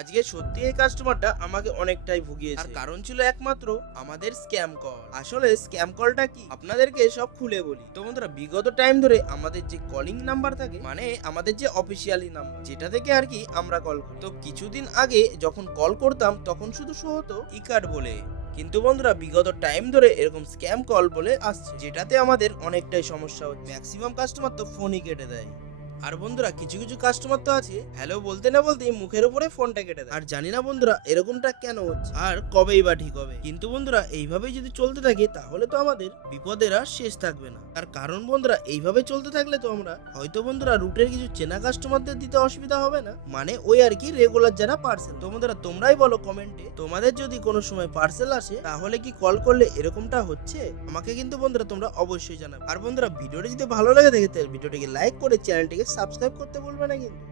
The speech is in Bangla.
আজকে সত্যি এই কাস্টমারটা আমাকে অনেকটাই ভুগিয়েছে, আর কারণ ছিল একমাত্র আমাদের স্ক্যাম কল। আসলে স্ক্যাম কলটা কি আপনাদেরকে সব খুলে বলি। তো বন্ধুরা, বিগত টাইম ধরে আমাদের যে কলিং নাম্বার থাকে, মানে আমাদের যে অফিসিয়ালি নাম্বার, যেটা থেকে আর কি আমরা কল করি, তো কিছুদিন আগে যখন কল করতাম তখন শুধু শো হতো ই কার্ড বলে। কিন্তু বন্ধুরা, বিগত টাইম ধরে এরকম স্ক্যাম কল বলে আসছে, যেটাতে আমাদের অনেকটাই সমস্যা হচ্ছে। ম্যাক্সিমাম কাস্টমার তো ফোনই কেটে দেয়। আর বন্ধুরা, কিছু কিছু কাস্টমার তো আছে হ্যালো বলতে না বলতেই মুখের উপরে ফোনটা কেটে দেয়। আর জানি না বন্ধুরা এরকমটা কেন হচ্ছে আর কবেই বা ঠিক হবে। কিন্তু বন্ধুরা, এইভাবেই যদি চলতে থাকে তাহলে তো আমাদের বিপদের আর শেষ থাকবে না। তার কারণ বন্ধুরা, এইভাবে চলতে থাকলে তো আমরা হয়তো বন্ধুরা রুটের কিছু চেনা কাস্টমারদের দিতে অসুবিধা হবে না, মানে ওই আর কি রেগুলার যারা পার্সেল। তো বন্ধুরা, তোমরাই বলো কমেন্টে, তোমাদের যদি কোনো সময় পার্সেল আসে তাহলে কি কল করলে এরকমটা হচ্ছে? আমাকে কিন্তু বন্ধুরা তোমরা অবশ্যই জানাবে। আর বন্ধুরা, ভিডিওটি যদি ভালো লাগে থাকে তাহলে ভিডিওটিকে লাইক করে চ্যানেলটিকে সাবস্ক্রাইব করতে ভুলবে না কিন্তু।